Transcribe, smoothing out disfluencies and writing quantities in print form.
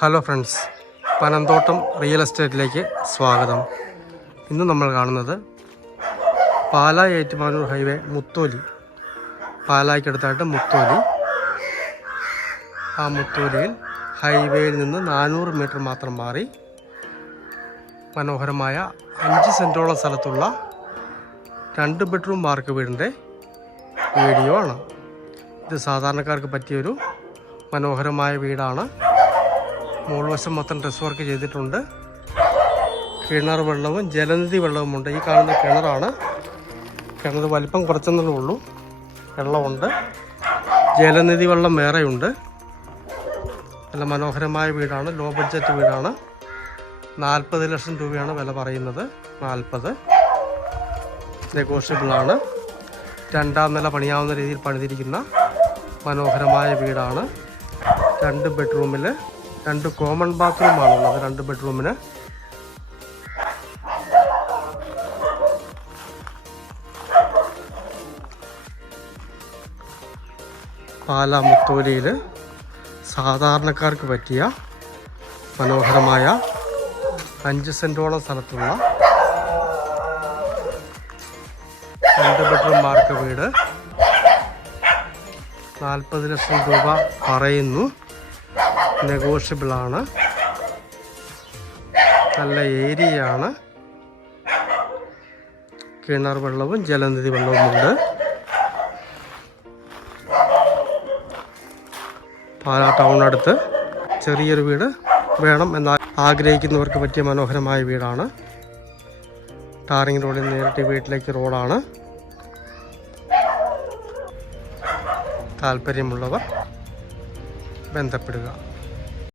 Hello friends, Panamthottam real എസ്റ്റേറ്റിലേക്ക് സ്വാഗതം. ഇന്ന് നമ്മൾ കാണുന്നത് പാലാ ഏറ്റുമാനൂർ ഹൈവേ മുത്തോലി, പാലായ്ക്കടുത്തായിട്ട് മുത്തോലി. ആ മുത്തോലിയിൽ ഹൈവേയിൽ നിന്ന് 400 മീറ്റർ മാത്രം മാറി മനോഹരമായ 5 സെൻറ്റോളം സ്ഥലത്തുള്ള 2 ബെഡ്റൂം വാർക്ക് വീടിൻ്റെ വീഡിയോ ആണ്. ഇത് സാധാരണക്കാർക്ക് പറ്റിയൊരു മനോഹരമായ വീടാണ്. മുകൾവശം മൊത്തം ഡ്രസ് വർക്ക് ചെയ്തിട്ടുണ്ട്. കിണർ വെള്ളവും ജലനിധി വെള്ളവുമുണ്ട്. ഈ കാണുന്ന കിണറാണ്. കിണർ വലിപ്പം കുറച്ചെന്നേ ഉള്ളൂ, വെള്ളമുണ്ട്. ജലനിധി വെള്ളം വേറെയുണ്ട്. നല്ല മനോഹരമായ വീടാണ്. ലോ ബഡ്ജറ്റ് വീടാണ്. 40 ലക്ഷം രൂപയാണ് വില പറയുന്നത്. 40 നെഗോഷ്യബിളാണ്. 2ാം നില പണിയാവുന്ന രീതിയിൽ പണിതിരിക്കുന്ന മനോഹരമായ വീടാണ്. 2 ബെഡ്റൂമിൽ 2 കോമൺ ബാത്റൂമാണുള്ളത്. 2 ബെഡ്റൂമിന് പാലാ മുത്തോലിയിൽ സാധാരണക്കാർക്ക് പറ്റിയ മനോഹരമായ 5 സെൻറ്റോളം സ്ഥലത്തുള്ള 2 ബെഡ്റൂം മാർക്ക് വീട്. 40 ലക്ഷം രൂപ പറയുന്നു. നെഗോഷ്യബിളാണ്. നല്ല ഏരിയയാണ്. കിണർ വെള്ളവും ജലനിധി വെള്ളവുമുണ്ട്. പാലാ ടൗണിനടുത്ത് ചെറിയൊരു വീട് വേണം എന്നാൽ ആഗ്രഹിക്കുന്നവർക്ക് പറ്റിയ മനോഹരമായ വീടാണ്. ടാറിംഗ് റോഡിൽ നേരിട്ട് വീട്ടിലേക്ക് റോഡാണ്. താല്പര്യമുള്ളവർ ബന്ധപ്പെടുക.